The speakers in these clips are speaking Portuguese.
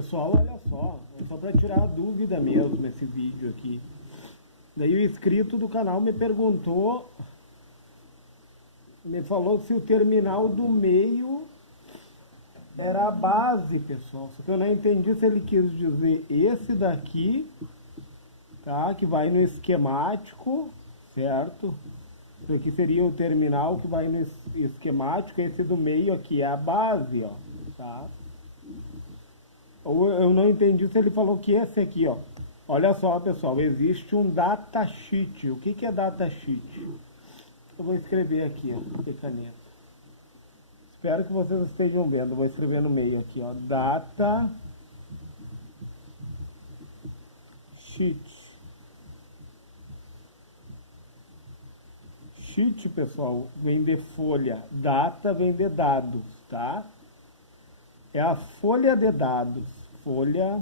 Pessoal, olha só para tirar a dúvida mesmo esse vídeo aqui. Daí o inscrito do canal me perguntou, me falou se o terminal do meio era a base, pessoal. Só que eu não entendi se ele quis dizer esse daqui, tá? Que vai no esquemático, certo? Isso aqui seria o terminal que vai no esquemático, esse do meio aqui é a base, ó, tá? Ou eu não entendi se ele falou que esse aqui, ó. Olha só, pessoal, existe um datasheet. O que é datasheet? Eu vou escrever aqui, ó, de caneta. Espero que vocês estejam vendo. Vou escrever no meio aqui, ó. Data sheet. Sheet, pessoal, vem de folha. Data vem de dados, tá? É a folha de dados. Folha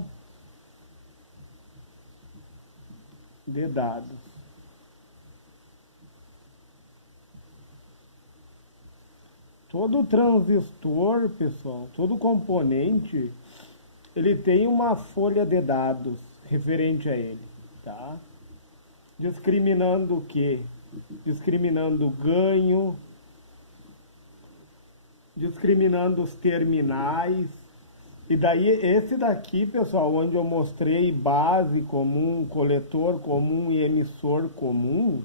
de dados. Todo transistor, pessoal, todo componente, ele tem uma folha de dados referente a ele, tá? Discriminando o quê? Discriminando ganho, discriminando os terminais. E daí esse daqui, pessoal, onde eu mostrei base comum, coletor comum e emissor comum,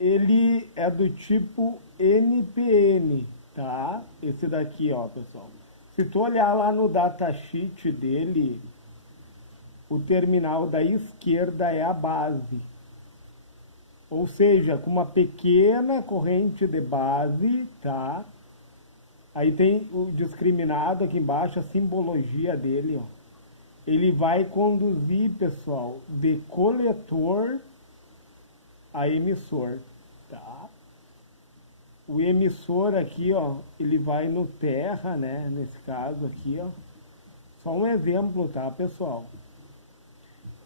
ele é do tipo NPN, tá? Esse daqui, ó, pessoal. Se tu olhar lá no datasheet dele, o terminal da esquerda é a base. Ou seja, com uma pequena corrente de base, tá? Aí tem o discriminado aqui embaixo, a simbologia dele, ó. Ele vai conduzir, pessoal, de coletor a emissor, tá? O emissor aqui, ó, ele vai no terra, né? Nesse caso aqui, ó. Só um exemplo, tá, pessoal?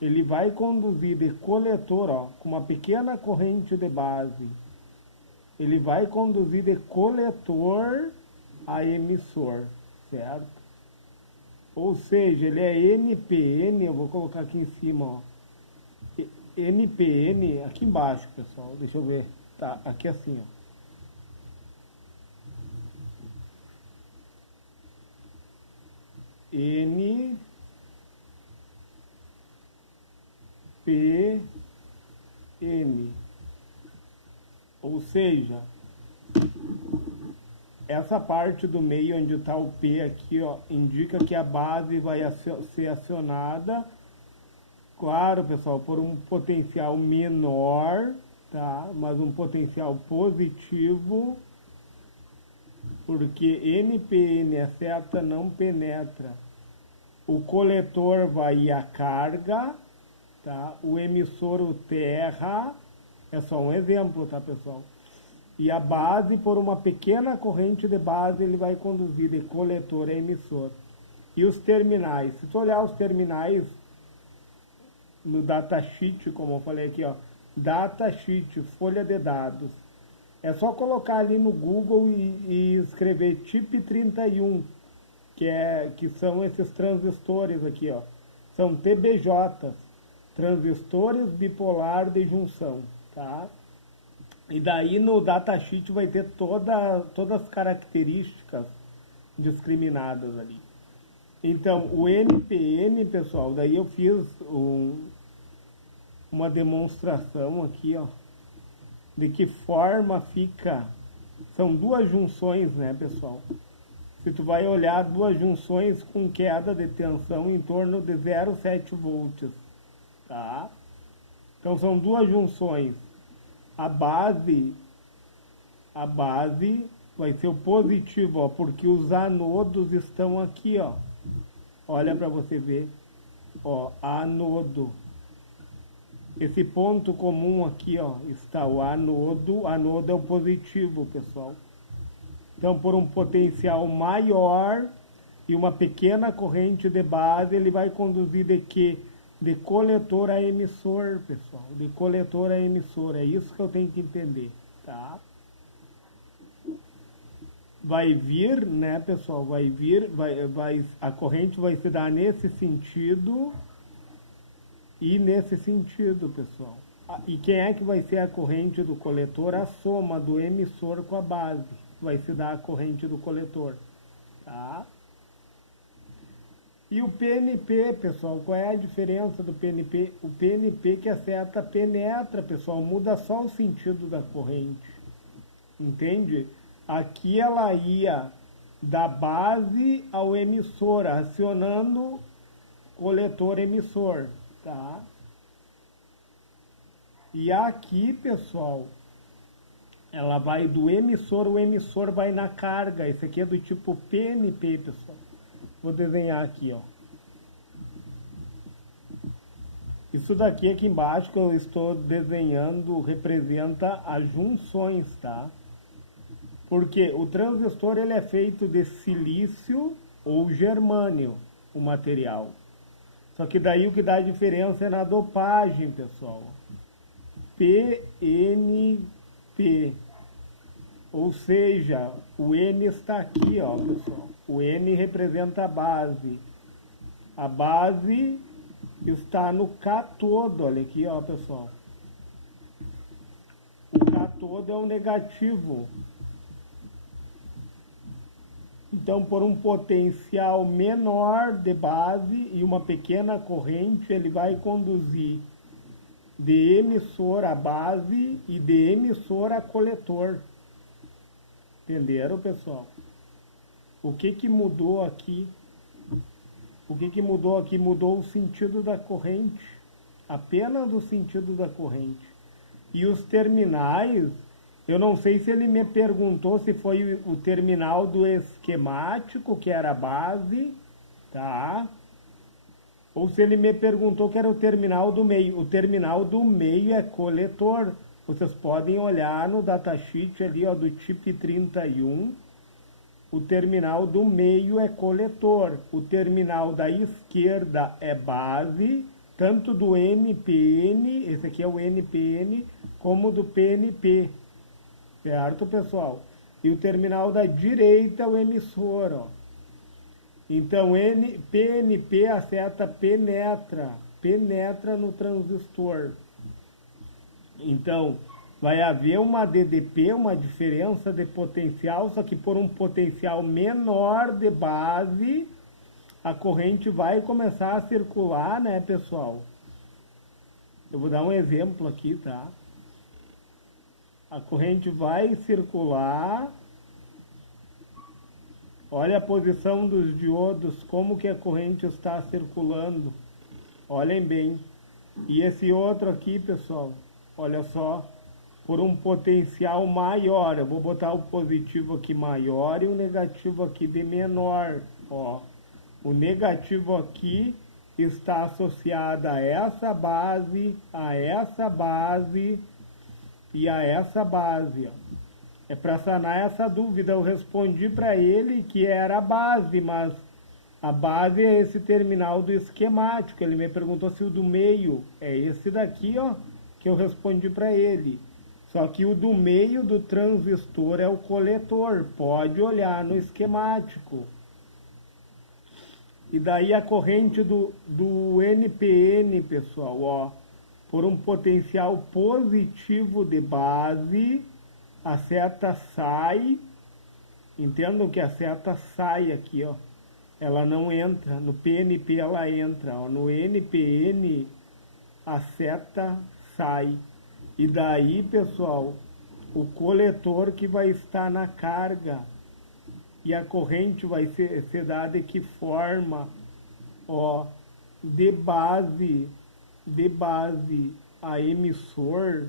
Ele vai conduzir de coletor, ó, com uma pequena corrente de base. Ele vai conduzir de coletor a emissor, certo? Ou seja, ele é NPN, eu vou colocar aqui em cima, ó. NPN, aqui embaixo, pessoal, deixa eu ver. Tá, aqui assim, ó. NPN. Ou seja, essa parte do meio onde está o P aqui, ó, indica que a base vai ser acionada, claro, pessoal, por um potencial menor, tá? Mas um potencial positivo, porque NPN é seta não penetra. O coletor vai ir a carga, tá? O emissor, o terra, é só um exemplo, tá, pessoal? E a base, por uma pequena corrente de base, ele vai conduzir de coletor a emissor. E os terminais, se tu olhar os terminais no datasheet, como eu falei aqui, ó, datasheet, folha de dados, é só colocar ali no Google e escrever TIP31, que são esses transistores aqui, ó. São TBJs, transistores bipolar de junção, tá? E daí no datasheet vai ter todas as características discriminadas ali. Então, o NPN, pessoal, daí eu fiz uma demonstração aqui, ó, de que forma fica. São duas junções, né, pessoal? Se tu vai olhar, duas junções com queda de tensão em torno de 0,7 volts, tá? Então são duas junções. A base vai ser o positivo, ó, porque os anodos estão aqui, ó. Olha para você ver, ó, anodo. Esse ponto comum aqui, ó, está o anodo. Anodo é o positivo, pessoal. Então, por um potencial maior e uma pequena corrente de base, ele vai conduzir de quê? De coletor a emissor, pessoal. De coletor a emissor. É isso que eu tenho que entender, tá? vai vir, né, pessoal? Vai vir, a corrente vai se dar nesse sentido e nesse sentido, pessoal. E quem é que vai ser a corrente do coletor? A soma do emissor com a base. Vai se dar a corrente do coletor, tá? E o PNP, pessoal, qual é a diferença do PNP? O PNP que a seta penetra, pessoal, muda só o sentido da corrente. Entende? Aqui ela ia da base ao emissor, acionando coletor-emissor, tá? E aqui, pessoal, ela vai do emissor, o emissor vai na carga. Esse aqui é do tipo PNP, pessoal. Vou desenhar aqui, ó. Isso daqui aqui embaixo que eu estou desenhando representa as junções, tá? Porque o transistor ele é feito de silício ou germânio, o material. Só que daí o que dá a diferença é na dopagem, pessoal. PNP. Ou seja, o N está aqui, ó, pessoal. O N representa a base. A base está no cátodo, olha aqui, ó, pessoal. O cátodo é o negativo. Então, por um potencial menor de base e uma pequena corrente, ele vai conduzir de emissor a base e de emissor a coletor. Entenderam, pessoal? O que mudou aqui? O que mudou aqui? Mudou o sentido da corrente. Apenas o sentido da corrente. E os terminais, eu não sei se ele me perguntou se foi o terminal do esquemático, que era a base, tá? Ou se ele me perguntou que era o terminal do meio. O terminal do meio é coletor. Vocês podem olhar no datasheet ali, ó, do TIP 31. O terminal do meio é coletor. O terminal da esquerda é base, tanto do NPN, esse aqui é o NPN, como do PNP. Certo, pessoal? E o terminal da direita é o emissor, ó. Então, PNP, a seta penetra no transistor. Então, vai haver uma DDP, uma diferença de potencial, só que por um potencial menor de base, a corrente vai começar a circular, né, pessoal? Eu vou dar um exemplo aqui, tá? A corrente vai circular. Olha a posição dos diodos, como que a corrente está circulando. Olhem bem. E esse outro aqui, pessoal, olha só, por um potencial maior. Eu vou botar o positivo aqui maior e o negativo aqui de menor. Ó, o negativo aqui está associado a essa base e a essa base. Ó. É para sanar essa dúvida. Eu respondi para ele que era a base, mas a base é esse terminal do esquemático. Ele me perguntou se o do meio é esse daqui, ó, que eu respondi para ele. Só que o do meio do transistor é o coletor. Pode olhar no esquemático. E daí a corrente do NPN, pessoal, ó, por um potencial positivo de base, a seta sai. Entendam que a seta sai aqui, ó. Ela não entra. No PNP ela entra, ó. No NPN a seta sai. E daí, pessoal, o coletor que vai estar na carga. E a corrente vai ser dada de que forma? Ó, de base a emissor,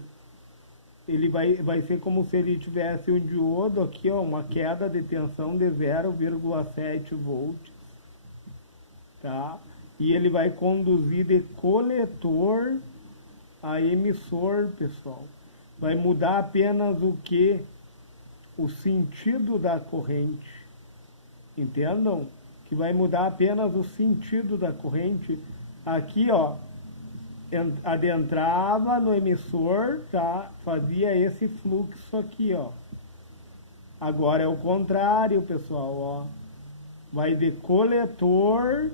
ele vai ser como se ele tivesse um diodo aqui, ó, uma queda de tensão de 0,7 volts. Tá? E ele vai conduzir de coletor a emissor, pessoal. Vai mudar apenas o que? O sentido da corrente. Entendam? Que vai mudar apenas o sentido da corrente. Aqui, ó, adentrava no emissor, tá? Fazia esse fluxo aqui, ó. Agora é o contrário, pessoal, ó. Vai de coletor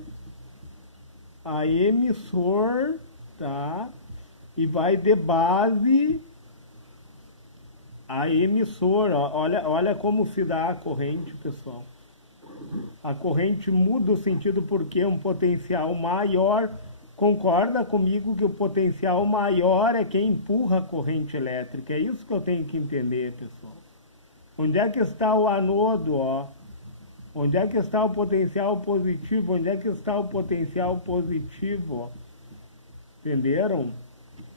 a emissor, tá? E vai de base a emissor, ó. Olha como se dá a corrente, pessoal. A corrente muda o sentido porque um potencial maior, concorda comigo que o potencial maior é quem empurra a corrente elétrica. É isso que eu tenho que entender, pessoal. Onde é que está o anodo, ó? Onde é que está o potencial positivo? Onde é que está o potencial positivo, ó? Entenderam?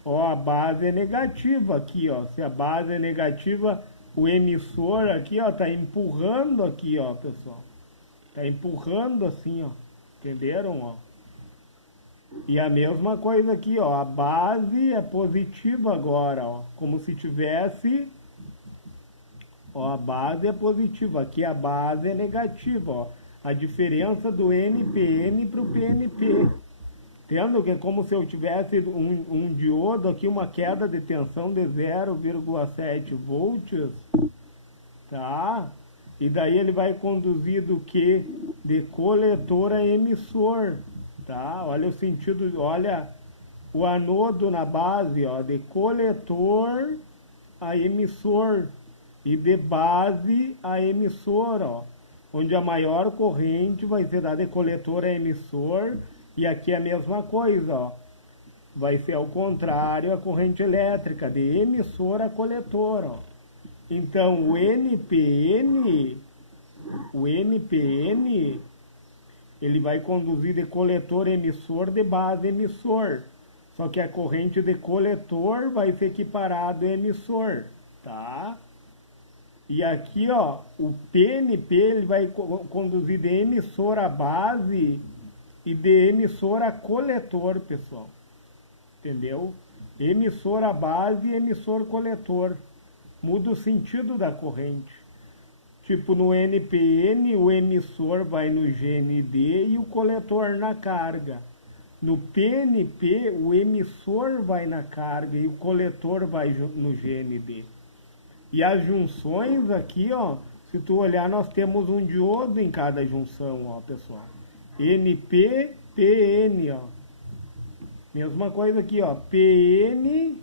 Ó, a base é negativa aqui, ó. Se a base é negativa, o emissor aqui, ó, tá empurrando aqui, ó, pessoal. Tá empurrando assim, ó. Entenderam, ó? E a mesma coisa aqui, ó. A base é positiva agora, ó. Como se tivesse... Ó, a base é positiva. Aqui a base é negativa, ó. A diferença do NPN para o PNP. Entendo que é como se eu tivesse um diodo aqui, uma queda de tensão de 0,7 volts, tá? E daí ele vai conduzir do que? De coletor a emissor, tá? Olha o sentido, olha o anodo na base, ó, de coletor a emissor e de base a emissor, ó. Onde a maior corrente vai ser da de coletor a emissor. E aqui é a mesma coisa, ó. Vai ser ao contrário a corrente elétrica, de emissor a coletor, ó. Então, o NPN, ele vai conduzir de coletor a emissor, de base a emissor. Só que a corrente de coletor vai ser equiparado a emissor, tá? E aqui, ó, o PNP, ele vai conduzir de emissor a base e de emissor a coletor, pessoal. Entendeu? Emissor a base e emissor coletor. Muda o sentido da corrente. Tipo, no NPN, o emissor vai no GND e o coletor na carga. No PNP, o emissor vai na carga e o coletor vai no GND. E as junções aqui, ó, se tu olhar, nós temos um diodo em cada junção, ó, pessoal. NP, PN, ó. Mesma coisa aqui, ó. PN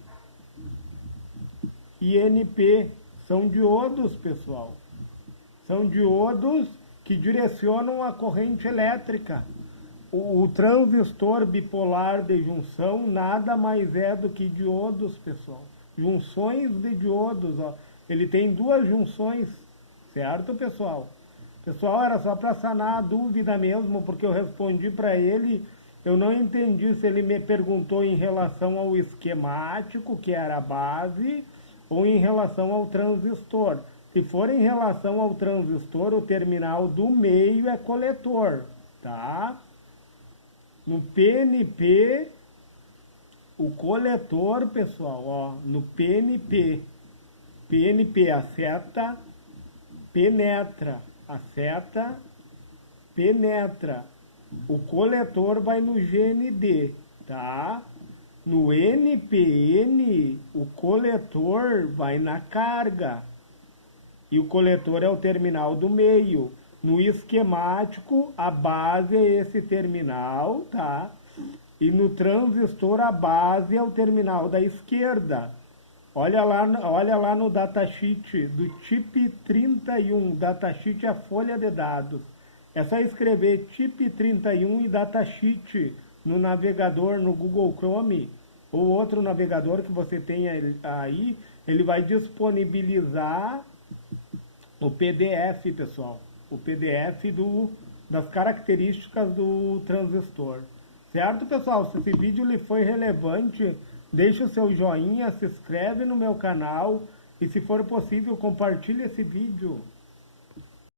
e NP. São diodos, pessoal. São diodos que direcionam a corrente elétrica. O transistor bipolar de junção nada mais é do que diodos, pessoal. Junções de diodos, ó. Ele tem duas junções, certo, pessoal? Pessoal, era só para sanar a dúvida mesmo, porque eu respondi para ele, eu não entendi se ele me perguntou em relação ao esquemático, que era a base, ou em relação ao transistor. Se for em relação ao transistor, o terminal do meio é coletor, tá? No PNP, o coletor, pessoal, ó, no PNP, a seta penetra. A seta penetra. O coletor vai no GND, tá? No NPN, o coletor vai na carga. E o coletor é o terminal do meio. No esquemático, a base é esse terminal, tá? E no transistor, a base é o terminal da esquerda. Olha lá no datasheet do TIP 31, datasheet é a folha de dados. É só escrever TIP 31 e datasheet no navegador, no Google Chrome, ou outro navegador que você tenha aí, ele vai disponibilizar o PDF, pessoal. O PDF das características do transistor. Certo, pessoal? Se esse vídeo lhe foi relevante, deixe o seu joinha, se inscreve no meu canal e, se for possível, compartilhe esse vídeo.